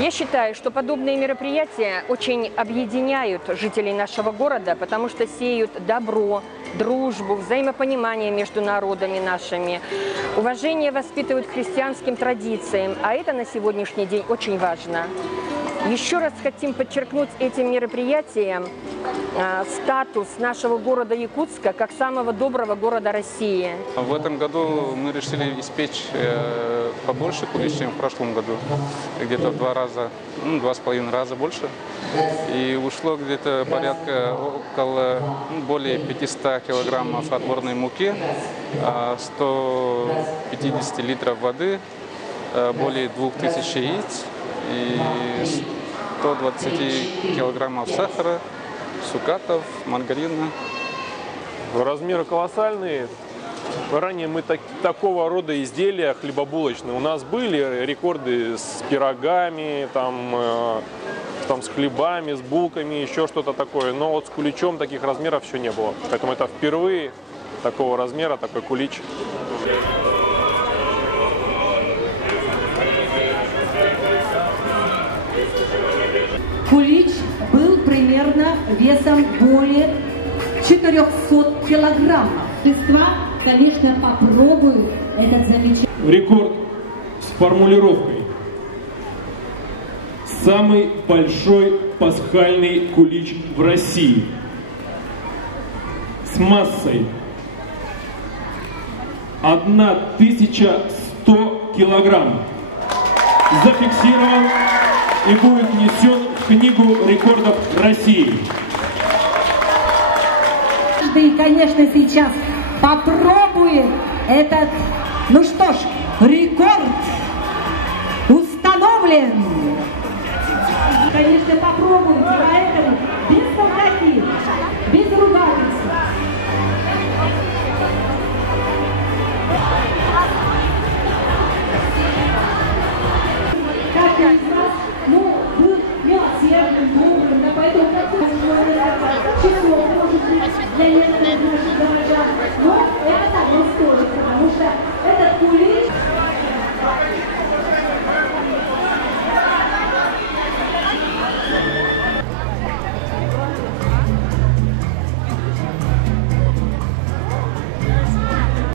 Я считаю, что подобные мероприятия очень объединяют жителей нашего города, потому что сеют добро, дружбу, взаимопонимание между народами нашими, уважение воспитывают к христианским традициям, а это на сегодняшний день очень важно. Еще раз хотим подчеркнуть этим мероприятием статус нашего города Якутска как самого доброго города России. В этом году мы решили испечь побольше кулич, чем в прошлом году. Где-то в 2,5 раза больше. И ушло где-то порядка около более 500 килограммов отборной муки, 150 литров воды, более 2000 яиц и 120 килограммов сахара, цукатов, маргарина. Размеры колоссальные. Ранее мы такого рода изделия хлебобулочные. У нас были рекорды с пирогами, там с хлебами, с булками, еще что-то такое. Но вот с куличом таких размеров еще не было. Поэтому это впервые такого размера, такой кулич. Кулич был примерно весом более 400 килограммов. Существа, конечно, попробуют этот замечательный рекорд с формулировкой: самый большой пасхальный кулич в России с массой 1100 килограмм зафиксирован и будет внесен в Книгу рекордов России. Каждый, конечно, сейчас попробует этот, ну что ж, рекорд установлен. Конечно, попробуйте, поэтому без толкотни, без рук.